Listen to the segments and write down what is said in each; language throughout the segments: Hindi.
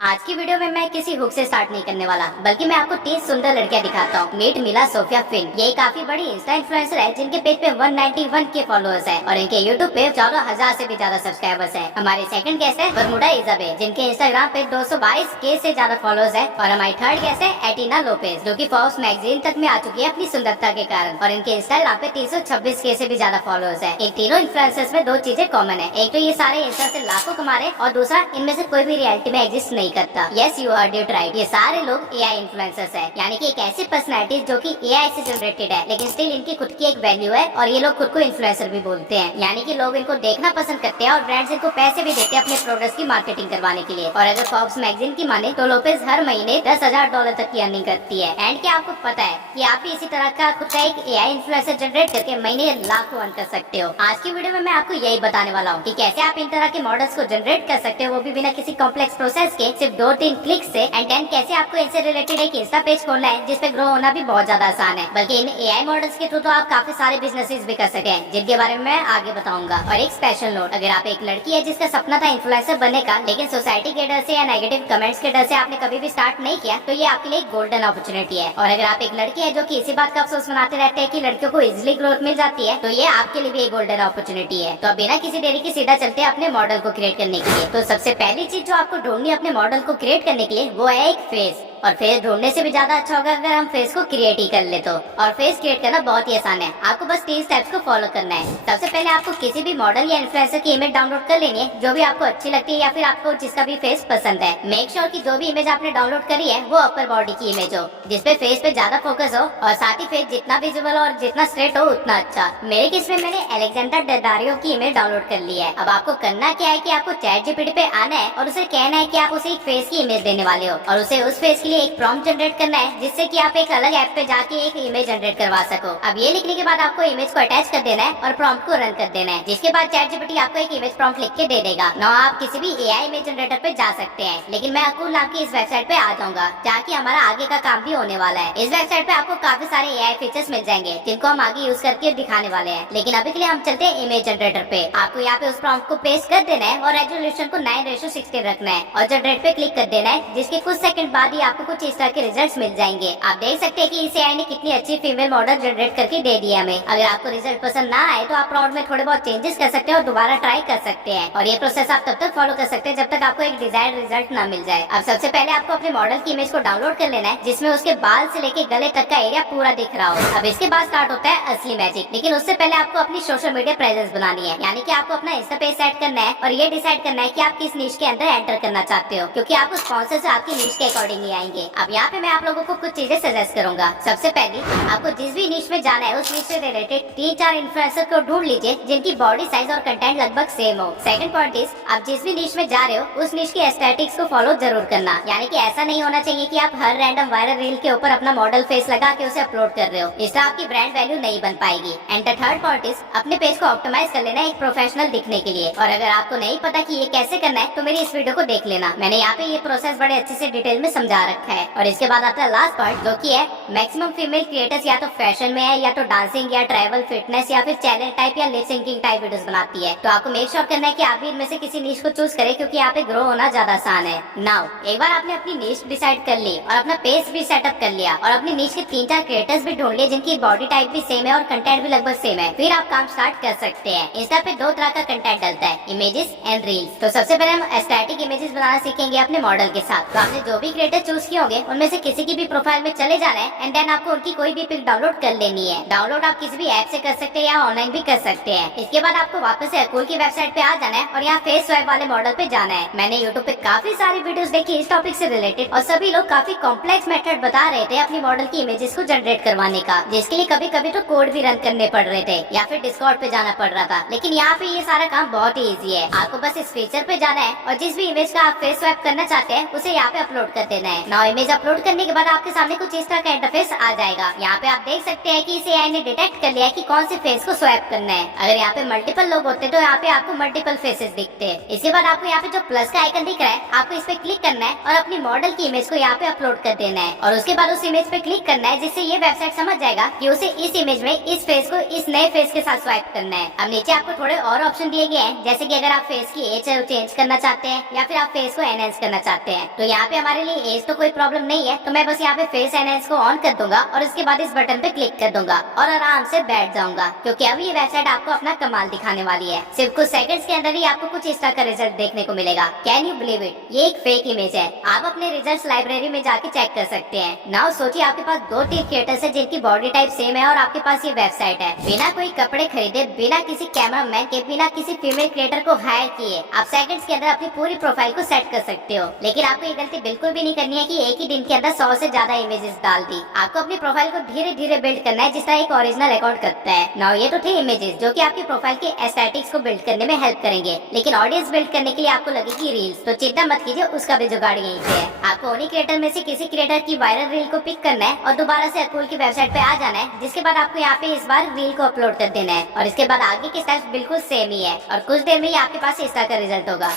आज की वीडियो में मैं किसी हुक से स्टार्ट नहीं करने वाला, बल्कि मैं आपको 3 सुंदर लड़कियां दिखाता हूँ। मीट मिला सोफिया फिन। ये काफी बड़ी इंस्टा इन्फ्लुएंसर है जिनके पेज पे 191 के फॉलोअर्स है और इनके यूट्यूब पे 14,000 से भी ज्यादा सब्सक्राइबर्स है। हमारी सेकंड गेस्ट है बरमुडा इजाबेल, जिनके इंस्टाग्राम पे 222 के से ज्यादा फॉलोअर्स है। और हमारी थर्ड गेस्ट है एटिना लोपेज, जो की फोर्ब्स मैगजीन तक में आ चुकी है अपनी सुंदरता के कारण, और इनके इंस्टाग्राम पे 326 के से भी ज्यादा फॉलोअर्स है। इन तीनों इन्फ्लुएंसर्स में 2 चीजें कॉमन है। एक तो ये सारे इंस्टा से लाखों कमा रहे, और दूसरा इनमें से कोई भी रियलिटी में एग्जिस्ट नहीं करता। Yes, you heard it right, ये सारे लोग एआई इन्फ्लुएंसर्स है, यानी कि एक ऐसी पर्सनैलिटी जो कि एआई से जनरेटेड है, लेकिन स्टिल इनकी खुद की एक वैल्यू है। और ये लोग खुद को इन्फ्लुएंसर भी बोलते हैं, यानी कि लोग इनको देखना पसंद करते हैं और ब्रांड्स इनको पैसे भी देते हैं अपने प्रोडक्ट्स की मार्केटिंग करवाने के लिए। और अगर फोर्ब्स मैगजीन की माने तो लोपेज हर महीने $10,000 तक की अर्निंग करती है। एंड क्या आपको पता है कि आप भी इसी तरह का खुद का एक एआई इन्फ्लुएंसर जनरेट करके महीने लाखों अर्न कर सकते हो। आज की वीडियो में मैं आपको यही बताने वाला हूँ कि कैसे आप इन तरह के मॉडल्स को जनरेट कर सकते हो, वो भी बिना किसी कॉम्प्लेक्स प्रोसेस के, सिर्फ 2-3 क्लिक से। एंड देन कैसे आपको इनसे रिलेटेड एक इंस्टा पेज खोलना है जिसपे ग्रो होना भी बहुत ज्यादा आसान है। बल्कि इन एआई मॉडल्स के थ्रू तो आप काफी सारे बिजनेसेस भी कर सकते हैं, जिनके बारे में मैं आगे बताऊंगा। और एक स्पेशल नोट, अगर आप एक लड़की है जिसका सपना था इन्फ्लुएंसर बनने का, लेकिन सोसाइटी के डर से या नेगेटिव कमेंट्स के डर से आपने कभी भी स्टार्ट नहीं किया, तो ये आपके लिए एक गोल्डन अपॉर्चुनिटी है। और अगर आप एक लड़की है जो कि इसी बात का अफसोस मनाते रहते हैं कि लड़कियों को इजिली ग्रोथ मिल जाती है, तो ये आपके लिए भी एक गोल्डन अपॉर्चुनिटी है। तो अब बिना किसी देरी की सीधा चलते हैं अपने मॉडल को क्रिएट करने के लिए। तो सबसे पहली चीज जो आपको ढूंढनी है अपने मॉडल को क्रिएट करने के लिए, वो है एक फेस। और फेस ढूंढने से भी ज्यादा अच्छा होगा अगर हम फेस को क्रिएट ही कर ले तो। और फेस क्रिएट करना बहुत ही आसान है, आपको बस 3 स्टेप्स को फॉलो करना है। सबसे पहले आपको किसी भी मॉडल या इन्फ्लुएंसर की इमेज डाउनलोड कर लेनी है जो भी आपको अच्छी लगती है, या फिर आपको जिसका भी फेस पसंद है। मेक श्योर कि जो भी इमेज आपने डाउनलोड करी है वो अपर बॉडी की इमेज हो, जिसपे फेस पे ज्यादा फोकस हो, और साथ ही फेस जितना विजिबल और जितना स्ट्रेट हो उतना अच्छा। मेरे केस में मैंने अलेक्जेंडर डेडारियो की इमेज डाउनलोड कर ली है। अब आपको करना क्या है कि आपको चैट जीपीटी पे आना है और उसे कहना है कि आप उसे एक फेस की इमेज देने वाले हो, और उसे उस फेस के लिए एक प्रॉम्प्ट जनरेट करना है, जिससे कि आप एक अलग ऐप पे जाके एक इमेज जनरेट करवा सको। अब ये लिखने के बाद आपको इमेज को अटैच कर देना है और प्रॉम्प्ट को रन कर देना है, जिसके बाद चैट जीपीटी आपको एक इमेज प्रॉम्प्ट लिख के दे देगा। नाउ आप किसी भी एआई इमेज जनरेटर पे जा सकते हैं, लेकिन मैं अकुल नाम की इस वेबसाइट पे आ जाऊंगा, जहाँ की हमारा आगे का काम भी होने वाला है। इस वेबसाइट पे आपको काफी सारे एआई फीचर्स मिल जाएंगे, जिनको हम आगे यूज करके दिखाने वाले हैं। लेकिन अभी के लिए हम चलते हैं इमेज जनरेटर पे। आपको यहाँ पे उस प्रॉम्प्ट को पेस्ट कर देना है और रेजोल्यूशन को 9:16 रखना है, और जनरेट पे क्लिक कर देना है, जिसके कुछ सेकंड बाद ही आपको कुछ इस तरह के रिजल्ट्स मिल जाएंगे। आप देख सकते हैं कि इस एआई ने कितनी अच्छी फीमेल मॉडल जनरेट करके दे दिया हमें। अगर आपको रिजल्ट पसंद ना आए तो आप प्रॉम्प्ट में थोड़े बहुत चेंजेस कर सकते हैं और दोबारा ट्राई कर सकते हैं। और ये प्रोसेस आप तब तक फॉलो कर सकते हैं जब तक आपको एक डिजायर्ड रिजल्ट ना मिल जाए। अब सबसे पहले आपको अपने मॉडल की इमेज को डाउनलोड कर लेना है, जिसमें उसके बाल से लेके गले तक का एरिया पूरा दिख रहा हो। अब इसके बाद स्टार्ट होता है असली मैजिक, लेकिन उससे पहले आपको अपनी सोशल मीडिया प्रेजेंस बनानी है, यानी कि आपको अपना इंस्टा पेज सेट करना है और ये डिसाइड करना है कि आप किस नीश के अंदर एंटर करना चाहते हो, क्योंकि आपको स्पॉन्सर्स आपकी नीश के अकॉर्डिंग ही आएंगे। अब यहाँ पे मैं आप लोगों को कुछ चीजें सजेस्ट करूंगा। सबसे पहले आपको जिस भी नीश में जाना है उस नीश से रिलेटेड 3-4 इन्फ्लुएंसर को ढूंढ लीजिए जिनकी बॉडी साइज और कंटेंट लगभग सेम हो। सेकंड पॉइंट इज, आप जिस भी नीश में जा रहे हो उस नीश की एस्थेटिक्स को फॉलो जरूर करना, यानी कि ऐसा नहीं होना चाहिए कि आप हर रैंडम वायरल रील के ऊपर अपना मॉडल फेस लगा के उसे अपलोड कर रहे हो, इससे आपकी ब्रांड वैल्यू नहीं बन पाएगी। And the third point is, अपने पेज को ऑप्टिमाइज कर लेना एक प्रोफेशनल दिखने के लिए। और अगर आपको नहीं पता कि ये कैसे करना है तो मेरी इस वीडियो को देख लेना, मैंने यहाँ पे ये प्रोसेस बड़े अच्छे से डिटेल में समझा रखा है। और इसके बाद आता है लास्ट पार्ट, जो की है मैक्सिमम फीमेल क्रिएटर्स या तो फैशन में है, या तो डांसिंग या ट्रैवल फिटनेस या फिर चैलेंज टाइप या लिप सिंकिंग टाइप वीडियोस बनाती है। तो आपको मेक श्योर करना है कि आप भी इनमें से किसी नीश को चूज करें, क्योंकि यहाँ पे ग्रो होना ज्यादा आसान है। नाउ एक बार आपने अपनी नीश डिसाइड कर ली और अपना पेज भी सेटअप कर लिया और अपनी नीश के 3-4 क्रिएटर्स भी ढूंढ लिए जिनकी बॉडी टाइप भी सेम है और कंटेंट भी लगभग सेम है, फिर आप काम स्टार्ट कर सकते हैं। इंस्टा पे 2 तरह का कंटेंट डलता है, इमेजेस एंड रील्स। तो सबसे पहले हम एस्थेटिक इमेजेस बनाना सीखेंगे अपने मॉडल के साथ। तो आपने जो भी क्रिएटर चूज किए होंगे उनमें से किसी की भी प्रोफाइल में चले जाना है, एंड देन आपको उनकी कोई भी पिक डाउनलोड कर लेनी है। डाउनलोड आप किसी भी ऐप से कर सकते हैं या ऑनलाइन भी कर सकते हैं। इसके बाद आपको वापस से अकूल की वेबसाइट पे आ जाना है और यहाँ फेस स्वैप वाले मॉडल पे जाना है। मैंने यूट्यूब पे काफी सारी वीडियोस देखी इस टॉपिक से रिलेटेड, और सभी लोग काफी कॉम्प्लेक्स मेथड बता रहे थे अपनी मॉडल की इमेजेस को जनरेट करवाने का, जिसके लिए कभी कभी तो कोड भी रन करने पड़ रहे थे या फिर डिस्कॉर्ड पे जाना पड़ रहा था। लेकिन यहाँ पे ये सारा काम बहुत ही ईजी है। आपको बस इस फीचर पे जाना है और जिस भी इमेज का आप फेस स्वैप करना चाहते हैं उसे यहाँ पे अपलोड कर देना है। नाउ इमेज अपलोड करने के बाद आपके सामने कुछ इस तरह का इंटरफेस आ जाएगा। यहाँ पे आप देख सकते हैं कि इस एआई ने डिटेक्ट कर लिया है कि कौन से फेस को स्वैप करना है। अगर यहाँ पे मल्टीपल लोग होते तो यहाँ पे आपको मल्टीपल फेसेस दिखते हैं। इसके बाद आपको यहाँ पे जो प्लस का आइकन दिख रहा है, आपको इस पे क्लिक करना है और अपनी मॉडल की इमेज को यहाँ पे अपलोड कर देना है और उसके बाद उस इमेज पे क्लिक करना है, जिससे ये वेबसाइट समझ जाएगा कि उसे इस इमेज में इस फेस को इस नए फेस के साथ स्वाइप करना है। अब नीचे आपको थोड़े और ऑप्शन दिए गए हैं, जैसे कि अगर आप फेस की एज चेंज करना चाहते हैं या फिर आप फेस को एनहेंस करना चाहते हैं। तो यहाँ पे हमारे लिए एज तो कोई प्रॉब्लम नहीं है, तो मैं बस यहाँ पे फेस एनहेंस को ऑन कर दूंगा और उसके बाद इस बटन पे क्लिक कर दूंगा और आराम से बैठ जाऊंगा, क्योंकि अब ये वेबसाइट आपको अपना कमाल दिखाने वाली है। सिर्फ कुछ सेकंड्स के अंदर ही आपको कुछ इस तरह का रिजल्ट देखने को मिलेगा। कैन यू बिलीव इट, ये एक फेक इमेज है। आप अपने रिजल्ट्स लाइब्रेरी में जाके चेक कर सकते हैं। नाउ सोचिए आपके पास 2-3 क्रिएटर्स हैं जिनकी बॉडी टाइप सेम है और आपके पास ये वेबसाइट है। बिना कोई कपड़े खरीदे, बिना किसी कैमरामैन के, बिना किसी फीमेल क्रिएटर को हायर किए आप सेकंड्स के अंदर अपनी पूरी प्रोफाइल को सेट कर सकते हो। लेकिन आपको ये गलती बिल्कुल भी नहीं करनी है कि एक ही दिन के अंदर 100 से ज्यादा इमेजेस डाल दी। आपको अपनी प्रोफाइल को धीरे धीरे बिल्ड करना है, जिस तरह एक ओरिजिनल अकाउंट करता है। नाउ ये तो थे इमेजेस जो कि आपकी प्रोफाइल के एस्थेटिक्स को बिल्ड करने में हेल्प करेंगे, लेकिन ऑडियंस बिल्ड करने के लिए आपको लगेगी रील्स। तो चिंता मत कीजिए, उसका भी जुगाड़ यहीं पे है। आपको उन्हीं क्रिएटर में से किसी क्रिएटर की वायरल रील को पिक करना है और दोबारा से अकूल की वेबसाइट पे आ जाना है, जिसके बाद आपको यहाँ पे इस बार रील को अपलोड कर देना है और इसके बाद आगे के स्टेप्स बिल्कुल सेम ही है और कुछ देर में ही आपके पास इस तरह का रिजल्ट होगा।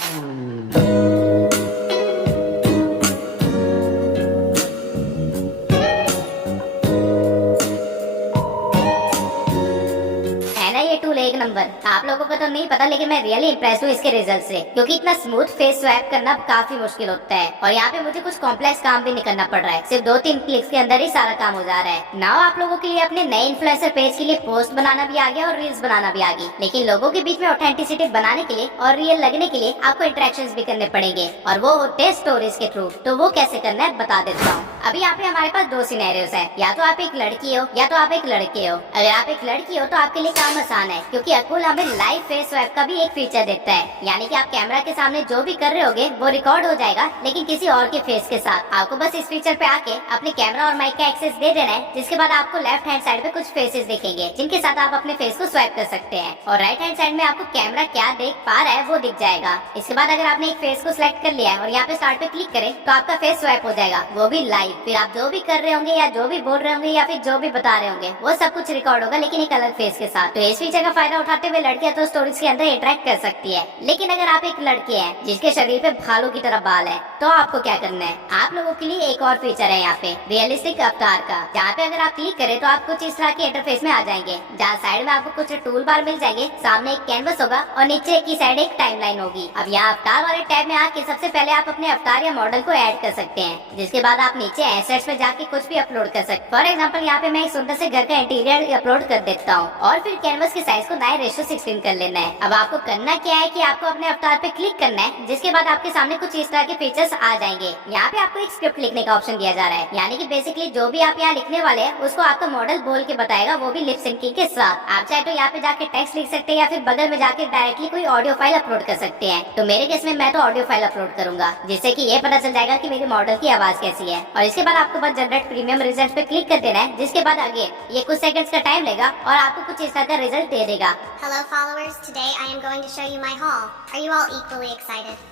टूल एक नंबर। आप लोगों को तो नहीं पता, लेकिन मैं रियली इम्प्रेस्ड हूँ इसके रिजल्ट से, क्योंकि इतना स्मूथ फेस स्वैप करना काफी मुश्किल होता है और यहाँ पे मुझे कुछ कॉम्प्लेक्स काम भी नहीं करना पड़ रहा है। सिर्फ 2-3 क्लिक्स के अंदर ही सारा काम हो जा रहा है। नाउ आप लोगों के लिए अपने नए इन्फ्लुएंसर पेज के लिए पोस्ट बनाना भी आ गया और रील्स बनाना भी आ गई, लेकिन लोगों के बीच में ऑथेंटिसिटी बनाने के लिए और रियल लगने के लिए आपको इंटरेक्शंस भी करने पड़ेंगे और वो होते हैं स्टोरीज के थ्रू। तो वो कैसे करना है बता देता हूँ। अभी यहाँ पे हमारे पास 2 सिनेरियोस है, या तो आप एक लड़की हो या तो आप एक लड़के हो। अगर आप एक लड़की हो तो आपके लिए काम आसान है, क्योंकि अकुल हमें लाइव फेस स्वैप का भी एक फीचर देता है, यानी कि आप कैमरा के सामने जो भी कर रहे होगे वो रिकॉर्ड हो जाएगा, लेकिन किसी और के फेस के साथ। आपको बस इस फीचर पे आके अपने कैमरा और माइक का एक्सेस दे देना है, जिसके बाद आपको लेफ्ट हैंड साइड पे कुछ फेसेस दिखेंगे जिनके साथ आप अपने फेस को स्वैप कर सकते हैं और राइट हैंड साइड में आपको कैमरा क्या देख पा रहा है वो दिख जाएगा। इसके बाद अगर आपने एक फेस को सिलेक्ट कर लिया है और यहाँ पे स्टार्ट पे क्लिक करें तो आपका फेस स्वैप हो जाएगा, वो भी लाइव। फिर आप जो भी कर रहे होंगे या जो भी बोल रहे होंगे या फिर जो भी बता रहे होंगे वो सब कुछ रिकॉर्ड होगा, लेकिन एक अलग फेस के साथ। तो इस फीचर का फायदा उठाते हुए लड़कियां तो स्टोरीज के अंदर इंटरेक्ट कर सकती है, लेकिन अगर आप एक लड़के हैं जिसके शरीर पे भालू की तरह बाल है तो आपको क्या करना है। आप लोगों के लिए एक और फीचर है यहाँ पे रियलिस्टिक अवतार का, जहाँ पे अगर आप क्लिक करें तो आप कुछ इस तरह के इंटरफेस में आ जाएंगे, जहाँ साइड में आपको कुछ टूल बार मिल जाएंगे, सामने एक कैनवस होगा और नीचे की साइड एक टाइमलाइन होगी। अब यहाँ अवतार वाले टैब में आके सबसे पहले आप अपने अवतार या मॉडल को ऐड कर सकते हैं, जिसके बाद आप नीचे एसेट्स में जाके कुछ भी अपलोड कर सकते हैं। फॉर एग्जाम्पल यहाँ पे मैं एक सुंदर से घर का इंटीरियर अपलोड कर देता हूँ और फिर कैनवस के साइज को 9:16 कर लेना है। अब आपको करना क्या है कि आपको अपने अवतार पे क्लिक करना है, जिसके बाद आपके सामने कुछ इस तरह के फीचर्स आ जाएंगे। यहाँ पे आपको एक स्क्रिप्ट लिखने का ऑप्शन दिया जा रहा है, यानी कि बेसिकली जो भी आप यहाँ लिखने वाले हैं उसको आपका मॉडल बोल के बताएगा, वो भी लिप सिंकिंग के साथ। आप चाहे तो यहाँ पे जाके टेक्स्ट लिख सकते हैं या फिर बगल में जाके डायरेक्टली कोई ऑडियो फाइल अपलोड कर सकते हैं। तो मेरे केस में मैं तो ऑडियो फाइल अपलोड करूंगा, जिससे कि ये पता चल जाएगा कि मेरी मॉडल की आवाज कैसी है। और इसके बाद आपको बस जनरेट प्रीमियम रिजल्ट पे क्लिक कर देना है, जिसके बाद आगे ये कुछ सेकंड्स का टाइम लेगा और आपको कुछ इस तरह का रिजल्ट दे देगा। Hello followers, today I am going to show you my haul. Are you all equally excited?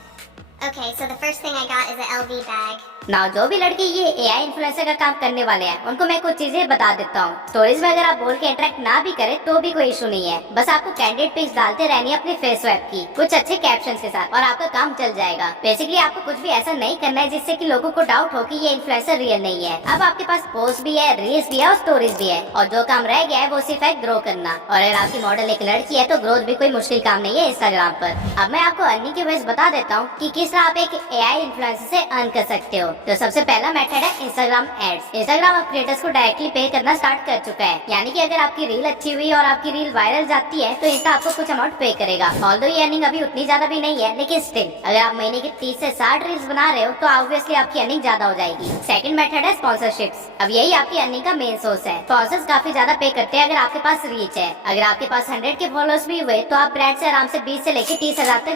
Okay, so the first thing I got is a LV bag. Now जो भी लड़के ये एआई इन्फ्लुएंसर का काम करने वाले हैं उनको मैं कुछ चीजें बता देता हूँ। स्टोरीज में अगर आप बोल के इंटरेक्ट ना भी करें तो भी कोई इशू नहीं है, बस आपको कैंडिडेट पिक्स डालते रहनी है अपने फेस स्वैप की कुछ अच्छे कैप्शन के साथ और आपका काम चल जाएगा। बेसिकली आपको कुछ भी ऐसा नहीं करना है जिससे कि लोगों को डाउट हो कि ये इन्फ्लुएंसर रियल नहीं है। अब आपके पास पोस्ट भी है, रील्स भी है और स्टोरीज भी है और जो काम रह गया है वो सिर्फ है ग्रो करना। और अगर आपकी मॉडल एक लड़की है तो ग्रोथ भी कोई मुश्किल काम नहीं है इंस्टाग्राम पर। अब मैं आपको अर्निंग के वेज बता देता हूँ कि किस तरह आप एक एआई इन्फ्लुएंसर से अर्न कर सकते हो। तो सबसे पहला मेथड है इंस्टाग्राम एड्स। इंस्टाग्राम अब क्रिएटर्स को डायरेक्टली पे करना स्टार्ट कर चुका है, यानी कि अगर आपकी रील अच्छी हुई और आपकी रील वायरल जाती है तो इंस्टा आपको कुछ अमाउंट पे करेगा। ऑल्दो ये अर्निंग अभी उतनी ज्यादा भी नहीं है, लेकिन स्टिल अगर आप महीने की 30 से 60 रील्स बना रहे हो तो ऑब्वियसली आपकी अर्निंग ज्यादा हो जाएगी। सेकंड मेथड है स्पॉन्सरशिप्स। अब यही आपकी अर्निंग का मेन सोर्स है। स्पॉन्सर्स काफी ज्यादा पे करते हैं अगर आपके पास रीच है। अगर आपके पास 100 के फॉलोअर्स भी हुए तो आप ब्रांड से आराम से 20 से लेकर 30,000 तक